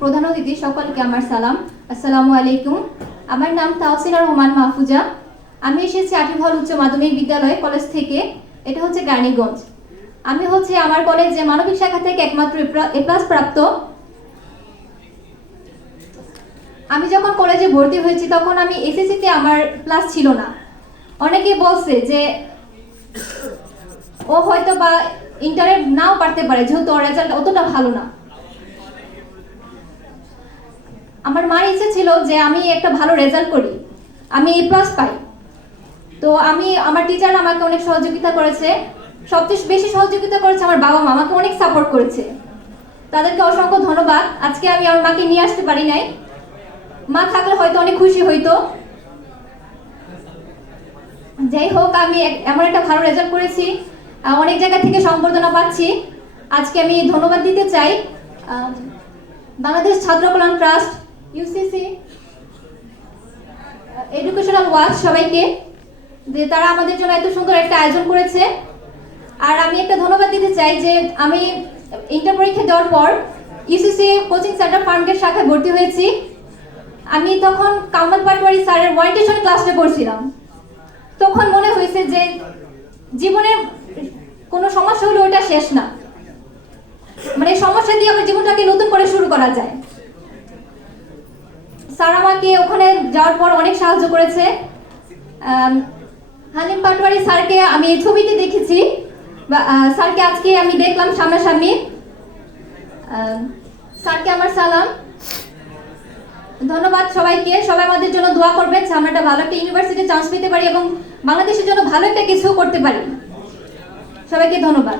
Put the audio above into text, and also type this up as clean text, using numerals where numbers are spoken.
প্রধান অতিথি সকলকে আমার সালাম। আসসালামু আলাইকুম। আমার নাম তাহসিনা রহমান মাহফুজা। আমি এসেছি আটিভল উচ্চ মাধ্যমিক বিদ্যালয় কলেজ থেকে। এটা হচ্ছে গার্নিগঞ্জ। আমি হচ্ছে আমার কলেজে মানবিক শাখা থেকে একমাত্র এ প্লাস প্রাপ্ত। আমি যখন কলেজে ভর্তি হয়েছি তখন আমি এসএসসিতে আমার প্লাস ছিল না। অনেকে বলছে যে ও হয়তো বা ইন্টারে নাও পারতে পারে, যেহেতু ওর রেজাল্ট অতটা ভালো না। আমার মার ইচ্ছে ছিল যে আমি একটা ভালো রেজাল্ট করি, আমি এ প্লাস পাই। তো আমার টিচার আমাকে অনেক সহযোগিতা করেছে। সবচেয়ে বেশি সহযোগিতা করেছে আমার বাবা মা, আমাকে অনেক সাপোর্ট করেছে। তাদেরকে অসংখ্য ধন্যবাদ। আজকে আমি আমার মাকে নিয়ে আসতে পারি নাই, মা থাকলে হয়তো অনেক খুশি হইতো। যাই হোক, আমি এমন একটা ভালো রেজাল্ট করেছি, অনেক জায়গা থেকে সম্বর্ধনা পাচ্ছি। আজকে আমি ধন্যবাদ দিতে চাই বাংলাদেশ ছাত্র কল্যাণ ট্রাস্ট, ইউসিসি, এডুকেশনাল ওয়াচ সবাইকে, যে তারা আমাদের জন্য এত সুন্দর একটা আয়োজন করেছে। আর আমি একটা ধন্যবাদ দিতে চাই যে আমি ইন্টার পরীক্ষা দেওয়ার পর ইউসিসি কোচিং সেন্টার ফার্মগেট শাখায় ভর্তি হয়েছি। আমি তখন কামাল পাটোয়ারি স্যারের ওয়াইটেশন ক্লাসটা করছিলাম। তখন মনে হয়েছে যে জীবনের কোনো সমস্যা হলে ওটা শেষ না, মানে সমস্যা দিয়ে আমার জীবনটাকে নতুন করে শুরু করা যায়। স্যার আমাকে ওখানে যাওয়ার পর অনেক সাহায্য করেছে। হালিম পাটোয়ারি স্যারকে আমি ছবিতে দেখেছি, স্যারকে আজকে আমি দেখলাম সামনাসামনি। স্যারকে আমার সালাম, ধন্যবাদ সবাইকে। সবাই আমাদের জন্য দোয়া করবেন যে আমরা একটা ভালো একটা ইউনিভার্সিটি চান্স পেতে পারি এবং বাংলাদেশের জন্য ভালো একটা কিছু করতে পারি। সবাইকে ধন্যবাদ।